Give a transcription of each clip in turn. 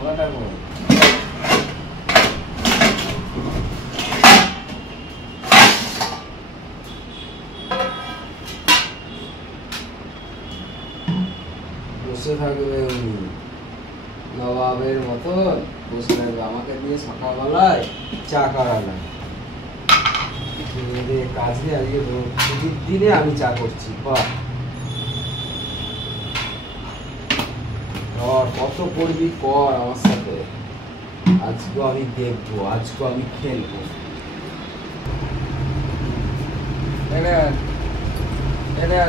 থালাটা বড়। বসে থাকবে উনি নবাবের মতন বসে থাকবে, আমাকে দিয়ে সকালবেলায় চা করালাম। কাজ নেই আজকে, ছুটির দিনে আমি চা করছি। বাহ, কত করবি কর আমার সাথে, আজকে আমি দেখবো, আজকে আমি খেলবো।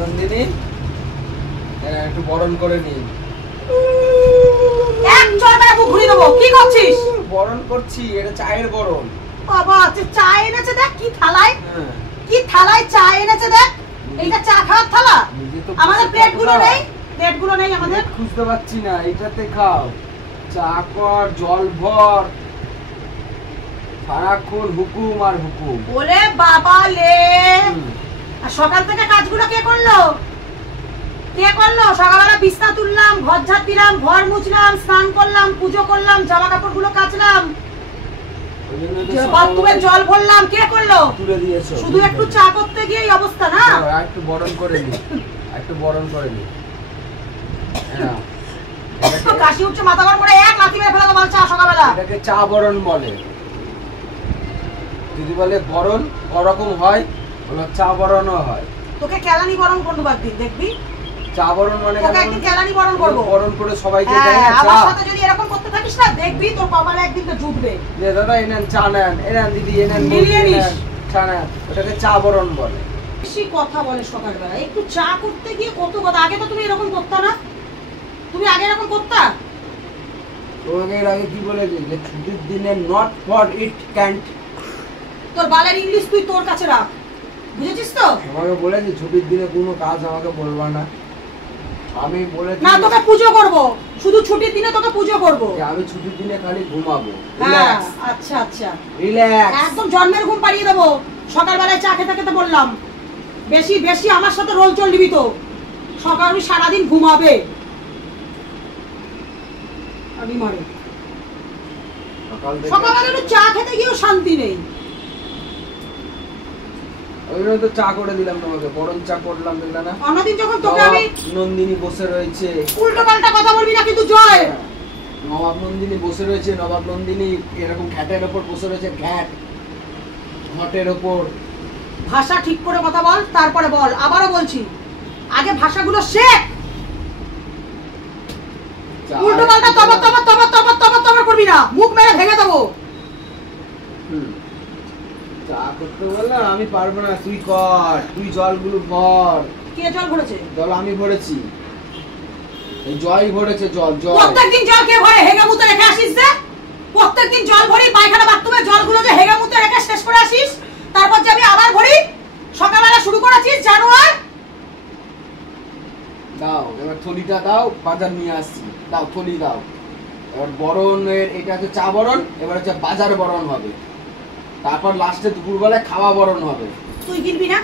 নন্দিনী একটু বরণ করে নি। কি করছিস? বরণ করছি, এটা চায়ের বরণ। বাবা চা এনেছে দেখ, কি থালায়, কি থালায় চা এনেছে দেখ। এইটা চা খাওয়ার থালা? আমাদের প্লেট গুলো নেই, প্লেট গুলো নেই আমাদের, খুঁজতে পাচ্ছি না। এটাতে খাও, চা কর, জল ভর, সারাক্ষণ হুকুম আর হুকুম। ওরে বাবা লে, আর সকাল থেকে কাজগুলো কে করলো? কে করলো? সকালবেলা বিছনা তুললাম, ঘর ঝাড় দিলাম, ঘর মুছলাম, স্নান করলাম, পুজো করলাম, জামা কাপড় গুলো কাচলাম, বাথরুমে জল ভরলাম, কে করলো? তুলে দিয়েছো। শুধু একটু চা করতে গিয়ে এই অবস্থা না? একটু বরণ করে নি, একটু বরণ করে নি। কাশি উঠছে, মাথা গরম করে এক লাথি মেরে ফেলা তো চা সকালবেলা। এটাকে চা বরণ বলে। যদি বলে বরণ ওরকম হয়, বলো চা বরণও হয়। তোকে কেলানি বরণ করবো একদিন, দেখবি? চা বরণ মানে তোকে একদিন কেলানি বরণ করব, বরণ করে সবাইকে দেয় না চা। আমার সাথে যদি এরকম করতে থাকিস না, দেখবি তোর কপালে একদিন তো জুটবে। যে দাদা এনেন চা নেন, এনেন দিদি এনেন, চা নেন, ওটাকে চা বরণ বলে। বেশি কথা বলে সকালবেলা, একটু চা করতে গিয়ে কত কথা। আগে তো তুমি এরকম করতা না, তুমি আগে এরকম করতা? তোমাকে এর আগে কি বলেছি যে ছুটির দিনে নট ফর ইট ক্যান্ট। তোর বালের ইংলিশ তুই তোর কাছে রাখ, বুঝেছিস তো? আমাকে বলেছি ছুটির দিনে কোনো কাজ আমাকে বলবা না। আমি বলেছি না, তোকে পুজো করব, শুধু ছুটির দিনে তোকে পুজো করব। আমি ছুটির দিনে খালি ঘুমাবো। হ্যাঁ, আচ্ছা আচ্ছা, রিল্যাক্স, একদম জন্মের ঘুম পাড়িয়ে দেবো। সকালবেলায় চা খেতে খেতে বললাম, বেশি বেশি আমার সাথে রোল চল নিবি তো। সকাল সারাদিন ঘুমাবে আমি মারে। সকালবেলা একটু চা খেতে গিয়েও শান্তি নেই। ওই জন্য তো চা করে দিলাম তোমাকে, বরণ চা করলাম, দেখলে না? অন্যদিন যখন তোকে আমি নন্দিনী বসে রয়েছে, উল্টো পাল্টা কথা বলবি না কিন্তু জয়। নবাব নন্দিনী বসে রয়েছে, নবাব নন্দিনী এরকম ঘাটের ওপর বসে রয়েছে, ঘাটের ওপর। ভাষা ঠিক করে কথা বল, তারপরে বল। আবারও বলছি, আগে ভাষাগুলো শেখ। উল্টো পাল্টা তবর তবর তবর তবর তবর তবর করবি না, মুখ মেরে ভেঙে দেবো। চা করতে বললে আমি পারবো না, তুই কর, তুই জলগুলো ভর। কে জল ভরেছে? জল আমি ভরেছি, এই জয় ভরেছে জল। জল প্রত্যেকদিন জল কে ভরে? হেগে মুতে রেখে আসিস যে। প্রত্যেকদিন জল ভরি, পায়খানা বাথরুমে জলগুলো যে হেগে মুতে রেখে শেষ করে আসিস, তারপর যে আমি আবার ভরি। সকালবেলা শুরু করেছিস জানোয়ার। দাও এবার থলিটা দাও, বাজার নিয়ে আসছি, দাও থলি দাও। এবার বরণের, এটা হচ্ছে চা বরণ, এবার হচ্ছে বাজার বরণ হবে, তারপর লাস্টে দুপুরবেলায় খাওয়া বরণ হবে। তুই গিলবি না?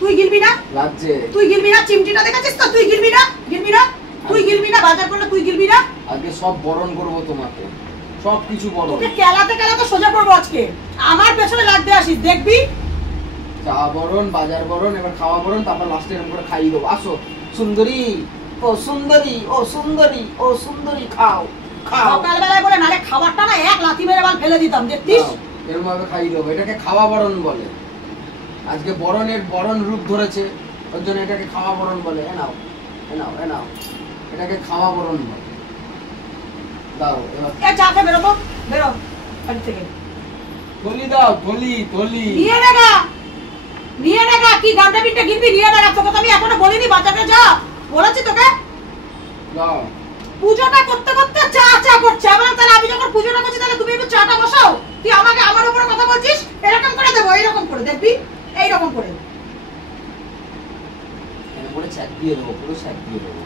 তুই গিলবি না? লাগছে তুই গিলবি না? চিমটিটা দেখেছিস তো? তুই গিলবি না? গিলবি না? তুই গিলবি না? বাজার করলে তুই গিলবি না? আজকে সব বরণ করবো তোমাকে, সব কিছু বরণ। তোকে কেলাতে কেলাতে সোজা করবো আজকে। আমার পেছনে লাগতে আসিস, দেখবি? চা বরণ, বাজার বরণ, এবার খাওয়া বরণ, তারপর লাস্টে এরকম করে খাইয়ে দেবো। আসো সুন্দরী, ও সুন্দরী, ও সুন্দরী, ও সুন্দরী, খাও খাও। সকালবেলায় বলে নালে খাবারটা না এক লাথি মেরে বাল ফেলে দিতাম, দেখতিস? এরকম ভাবে খাইয়ে দেবো। এটাকে খাওয়া বরণ বলে। আজকে বরণের বরণ রূপ ধরেছে, ওর জন্য এটাকে খাওয়া বরণ বলে। এনাও এনাও এনাও, এটাকে খাওয়া বরণ বলে। দাও এবার চা খেয়ে বেরোবো, বেরো বাড়ি থেকে। থলি দাও, থলি থলি নিয়ে নেগা, নিয়ে নেগা। কি গান্ডা পিঠটা গিনবি? নিয়ে নেগা। তোকে তো আমি এখনো বলিনি বাজারে যা, বলেছি তোকে? দাও। পুজোটা করতে করতে চা চা করছে। আমরা তাহলে আমি যখন পুজোটা করছি, তাহলে তুমি একটু চাটা বসাও। তুই আমাকে আমার উপরে কথা বলছিস? এরকম করে দেবো, এইরকম করে দেখবি, এইরকম করে পুরো ছ্যাক দিয়ে দেবো, পুরো ছ্যাক দিয়ে দেবো।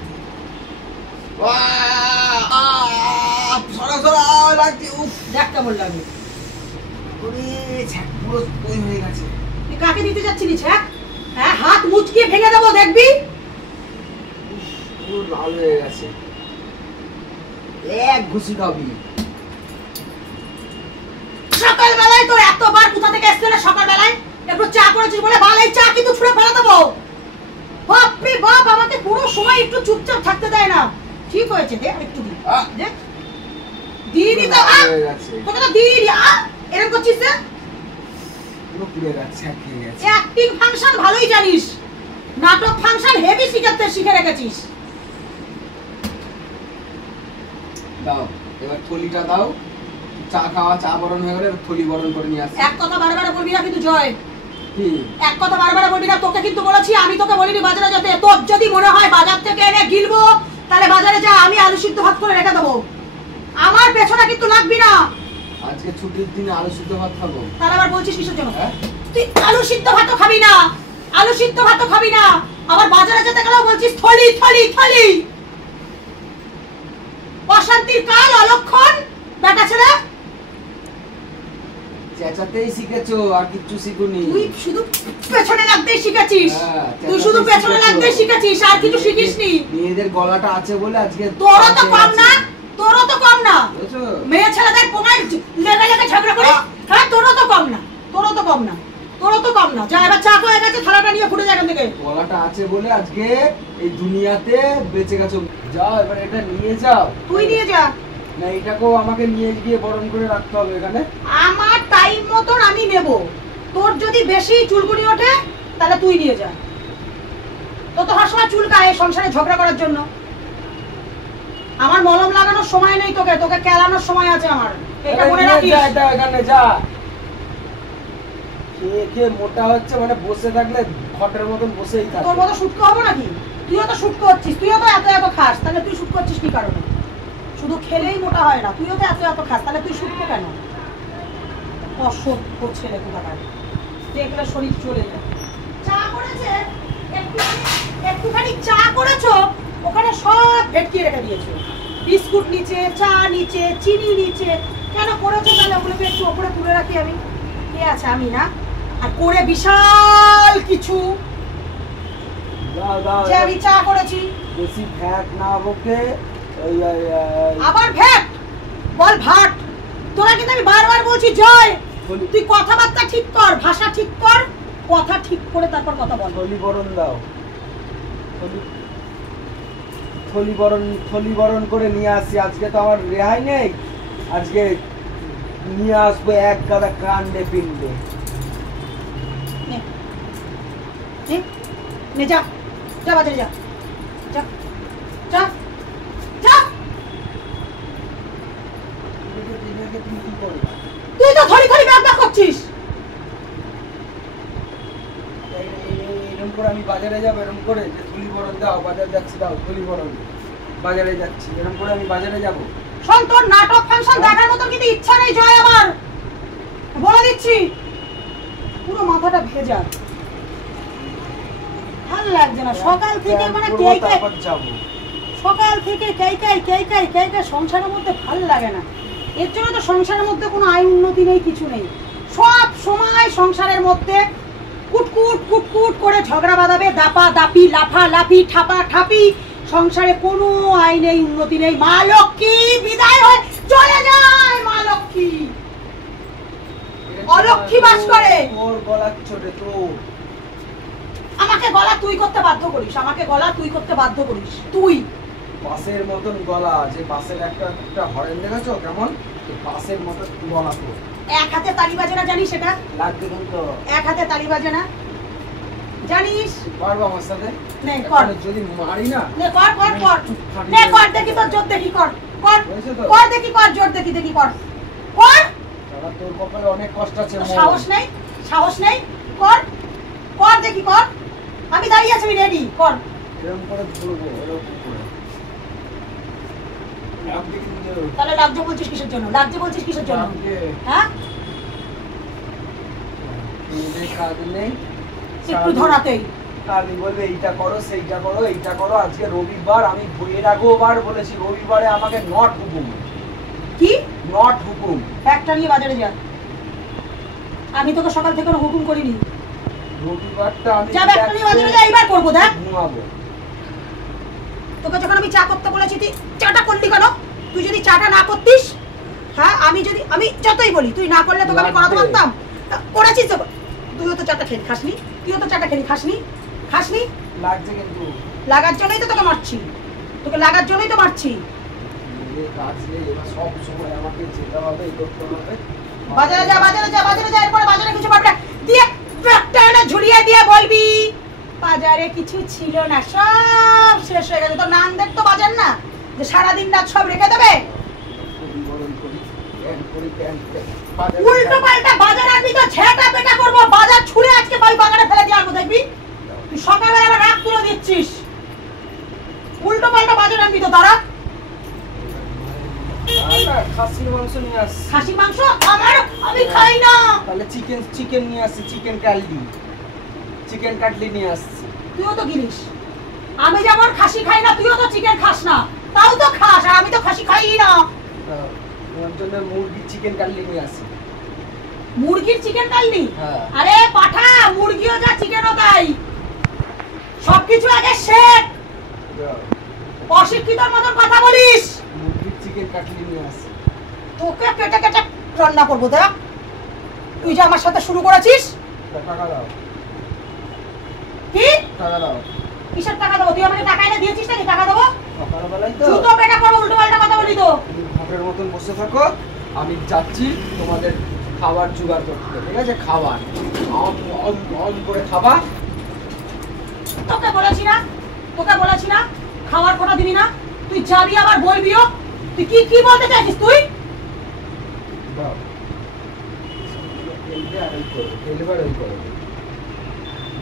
দেখ কেমন লাগে। পুরো তৈরি হয়ে গেছে। তুই কাকে দিতে যাচ্ছিলি ছ্যাক? হ্যাঁ, হাত মুচকিয়ে ভেঙে দেবো, দেখবি? পুরো লাল হয়ে গেছে। এক ঘুষি খাবি। সকালবেলায় তোর এতবার কোথা থেকে এসছে না? সকালবেলায় একটু চা করেছিস বলে ভালো, এই চা কিন্তু ছুঁড়ে ফেলে দেবো। বাপরে বাপ, আমাকে পুরো সময় একটু চুপচাপ থাকতে দেয় না। ঠিক হয়েছে, দে একটু দি, দে দিদি তো তোকে তো দিদি এরকম করছিস যে পুরো পুড়ে যাচ্ছে, খেয়ে গেছে। অ্যাক্টিং ফাংশন ভালোই জানিস, নাটক ফাংশন হেভি শিখে রেখেছিস। দাও এবার থলিটা দাও, চা খাওয়া, চা বরণ হয়ে গেলে থলি বরণ করে নিয়ে আসি। এক কথা বারবার বলবি না কিন্তু জয়, কি এক কথা বারবার বলবি না। তোকে কিন্তু বলেছি, আমি তোকে বলিনি বাজারে যেতে। তোর যদি মনে হয় বাজার থেকে এনে গিলবো তাহলে বাজারে যা, আমি আলু সিদ্ধ ভাত করে রেখে দেবো। আমার পেছনে কিন্তু লাগবি না। আজকে ছুটির দিনে আলু সিদ্ধ ভাত খাবো। তাহলে আবার বলছিস কিসের জন্য? তুই আলু সিদ্ধ ভাতও খাবি না, আলু সিদ্ধ ভাতও খাবি না, আবার বাজারে যেতে গেলেও বলছিস থলি থলি থলি। অশান্তির কাল, অলক্ষণ বেটা ছেলে। চেঁচাতেই শিখেছো, আর কিচ্ছু শিখুনি। তুই শুধু পেছনে লাগতেই শিখেছিস, তুই শুধু পেছনে লাগতেই শিখেছিস, আর কিছু শিখিসনি। মেয়েদের গলাটা আছে বলে আজকে। তোরও তো কম না, তোরও তো কম না। বুঝছো? মেয়ে ছেলেদের কোনায় লেগে লেগে ঝগড়া করিস। হ্যাঁ, তোরও তো কম না, তোরও তো কম না, তোরও তো কম না। যা এবার চা হয়ে গেছে, থালাটা নিয়ে ফুটে যায় এখান থেকে। গলাটা আছে বলে আজকে এই দুনিয়াতে বেঁচে গেছো। যাও এবার এটা নিয়ে যাও। তুই নিয়ে যা না, এটাকেও আমাকে নিয়ে গিয়ে বরণ করে রাখতে হবে এখানে। আমার টাইম মতন আমি নেব। তোর যদি বেশি চুলকুনি ওঠে তাহলে তুই নিয়ে যা। তো তো সবসময় চুলকায় সংসারে ঝগড়া করার জন্য। আমার মলম লাগানোর সময় নেই, তোকে তোকে কেলানোর সময় আছে আমার। এটা মনে রাখিস। এটা এখানে যা। খেয়ে খেয়ে মোটা হচ্ছে, মানে বসে থাকলে ঘটের মতন বসেই থাকে। তোর মতো শুটকো হবো নাকি? তুইও তো শুটকো হচ্ছিস, তুইও তো এত এত খাস, তাহলে তুই শুটকো হচ্ছিস কি কারণে? শুধু খেলেই মোটা হয় না, তুইও তো এত এত খাস, তাহলে তুই শুটকো কেন? অসভ্য ছেলে কোথাকার, দেখলে শরীর চলে যায়। চা করেছে, একটুখানি চা করেছো, ওখানে সব ভেটকিয়ে রেখে দিয়েছো। বিস্কুট নিচে, চা নিচে, চিনি নিচে। কেন করেছো তাহলে? ওগুলোকে একটু ওপরে তুলে রাখি আমি। কে আছে? আমি না। আর করে বিশাল কিছু যে আমি চা করেছি। বেশি ফ্যাট না বকে। আবার ভ্যাট বল, ভাট। তোরা কিন্তু আমি বারবার বলছি জয়, তুই কথাবার্তা ঠিক কর, ভাষা ঠিক কর, কথা ঠিক করে তারপর কথা বল। থলি বরণ দাও, থলি বরণ করে নিয়ে আসি। আজকে তো আমার রেহাই নেই, আজকে নিয়ে আসবো এক গাদা কাণ্ডে পিণ্ডে। নে যা, যা বাজারে যা, যা যা যা। তুই তো ধরি ধরি ব্যাগ করছিস। এরকম করে আমি বাজারে যাবো, এরকম করে যে থলি বরণ দাও, বাজারে যাচ্ছি, দাও থলি বরণ, বাজারে যাচ্ছি, এরকম করে আমি বাজারে যাবো। শোন, তোর নাটক ফাংশন দেখার মতো কিন্তু ইচ্ছা নেই জয় আমার, বলে দিচ্ছি। পুরো মাথাটা ভেজা, ভাল লাগছে না। সকাল থেকে মানে সকাল থেকে কে সংসারের মধ্যে ভাল লাগে না। এর জন্য তো সংসারের মধ্যে কোনো আয় উন্নতি নেই, কিছু নেই। সব সময় সংসারের মধ্যে কুটকুট কুটকুট করে ঝগড়া বাঁধাবে, দাপা দাপি, লাফা লাফি, ঠাপা ঠাপি। সংসারে কোনো আয় নেই, উন্নতি নেই। মা লক্ষ্মী বিদায় হয়ে চলে যায়। মা লক্ষ্মী অলক্ষ্মী বাস করে। তোর গলা ছোটে তো। আমাকে গলা তুই করতে বাধ্য করিস, আমাকে গলা তুই করতে বাধ্য করিস। তুই বাসের মতন গলা, যে বাসের একটা হরেন দেখেছো কেমন? বাসের মতন গলা তো। এক হাতে তালি বাজে না, জানিস সেটা? লাগবে কিন্তু। এক হাতে তালি বাজে না, জানিস? পারবো আমার সাথে? নে কর, যদি মারি না। নে কর কর কর, নে কর দেখি তোর জোর দেখি, কর কর কর দেখি, কর জোর দেখি, দেখি কর কর। দাদা তোর কপালে অনেক কষ্ট আছে। সাহস নেই, সাহস নেই, কর কর দেখি, কর। আমি দাঁড়িয়ে আছি, আমি রেডি, কর। এরকম করে ধরবো, এরকম করে। তাহলে লাজ্জা বলছিস কিসের জন্য? লাজ্জা বলছিস কিসের জন্য? হ্যাঁ, একটু ধরাতেই আমি বলবে এইটা করো, সেইটা করো, এইটা করো। আজকে রবিবার, আমি বইয়ের আগেও বার বলেছি রবিবারে আমাকে নট হুকুম। কি নট হুকুম? একটা নিয়ে বাজারে যা। আমি তোকে সকাল থেকে হুকুম করিনি। রবিবারটা আমি যা, একটা নিয়ে বাজারে যা। এইবার করবো, দেখ ঘুমাবো। তোকে যখন আমি চা করতে বলেছি তুই চাটা করলি কেন? তুই যদি চাটা না করতিস, হ্যাঁ আমি যতই বলি তুই না করলে তোকে আমি করাতে পারতাম, করেছিস তো। তুইও তো চাটা খেলি খাসনি, খাসনি লাগছে কিন্তু লাগার জন্যই তো তোকে মারছি, সব সময় আমাকে যেতে হবে, করতে হবে। বাজারে যা এরপরে বাজারে কিছু পাবে দিয়ে একটা এনে ঝুলিয়ে দিয়ে বলবি বাজারে কিছু ছিল না, সব শেষ হয়ে গেছে। তো নানদের তো বাজার না যে সারাদিন রাত সব রেখে দেবে। উল্টো পাল্টা বাজার আনবি তো ঝেঁটা পেটা করবো, বাজার ছুঁড়ে আজকে বাগানে ফেলে দিয়ে আসবো, দেখবি তুই সকালবেলা আবার রাগ তুলে দিচ্ছিস। উল্টো পাল্টা বাজার আনবি তো তারা। খাসির মাংস নিয়ে আসছি। খাসির মাংস আমি খাই না। তাহলে চিকেন নিয়ে আসছি, চিকেন কাটলি নিয়ে আসছি। তুইও তো গিলিস, আমি যেমন খাসি খাই না তুইও তো চিকেন খাস না, তাও তো খাস, আর আমি তো খাসি খাই না। তোমার জন্য মুরগির চিকেন কাটলি নিয়ে আসছি। মুরগির চিকেন কাটলি? হ্যাঁ। আরে পাঠা, মুরগিও যা চিকেনও তাই, সবকিছু আগে শেখ। অশিক্ষিতর মতন কথা বলিস। মুরগির চিকেন কাটলি নিয়ে আসছি। তোকে কেটে কেটে রান্না করবো। দেখ তুই যে আমার সাথে শুরু করেছিস। টাকা দাও। কি টাকা দাও? কিসের টাকা দেবো? তুই আমাকে টাকা এনে দিয়েছিস নাকি টাকা দেবো? সকালবেলায় তো জুতো পেটা করবো, উল্টো পাল্টা কথা বলি তো। ভাবের মতন বসে থাকো, আমি যাচ্ছি তোমাদের খাবার জোগাড় করতে। ঠিক আছে? খাবার অন করে খাবা। তোকে বলেছি না খাওয়ার কথা দিবি না। তুই যাবি আবার বলবিও। তুই কি বলতে চাইছিস? তুই দাও।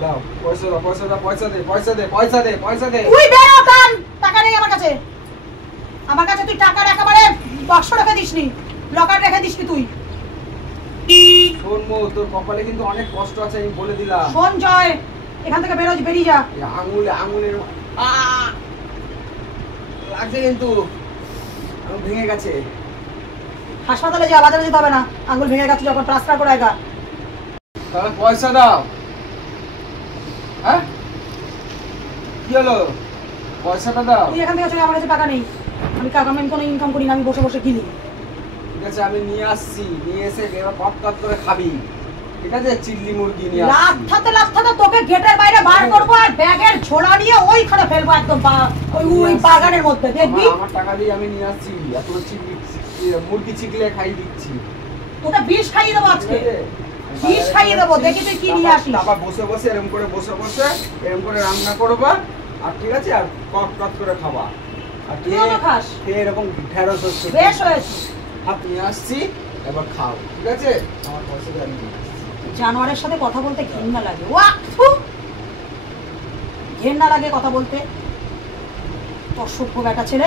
দাও পয়সা দে। তুই বেরো কান, টাকা নেই আমার কাছে। তুই টাকার একেবারে বাক্স রেখে দিসনি, লকার রেখে দিসনি তুই। শোন মো, তোর কপালে কিন্তু অনেক কষ্ট আছে, আমি বলে দিলাম। শোন জয়, এখান থেকে বেরিয়ে যা। আঙুলের লাগছে কিন্তু, ভেঙে গেছে। হাসপাতালে যা, বাজারে যেতে হবে না। আঙুল ভেঙে গেছে যখন ট্রান্সফার করে আগা। তাহলে পয়সা দাও। হ্যাঁ কি হলো? পয়সাটা দাও। তুই এখান থেকে চলে, আমার কাছে টাকা নেই। আমি কোনো ইনকাম করি না, আমি বসে গিলি। ঠিক আছে, আমি নিয়ে আসছি, নিয়ে এসে এবার কপ করে খাবি। ঠিক আছে? চিল্লি মুরগি নিয়ে আসছি। লাফাতে তোকে গেটের বাইরে বার করবো, আর ব্যাগের ঝোলা নিয়ে ওইখানে ফেলবো, একদম ওই বাগানের মধ্যে। দেখবি আমার টাকা দিয়ে আমি নিয়ে আসছি, এত মুরগি চিকলে খাই দিচ্ছি। তোকে বিষ খাইয়ে দেবো আজকে, বিষ খাইয়ে দেবো। দেখি তুই কি নিয়ে আসিস। আবার বসে এরকম করে রান্না করবা, আর ঠিক আছে, আর কপ করে খাবা। আর তুইও তো খাস। এরকম ঢেঁড়স হচ্ছে, বেশ হয়েছে। হাত নিয়ে আসছি, এবার খাও। ঠিক আছে? আমার পয়সা দিয়ে আমি নিয়ে আসছি। জানোয়ারের সাথে কথা বলতে ঘেন্না লাগে। ঘেন্না লাগে কথা বলতে। অসভ্য বেটা ছেলে।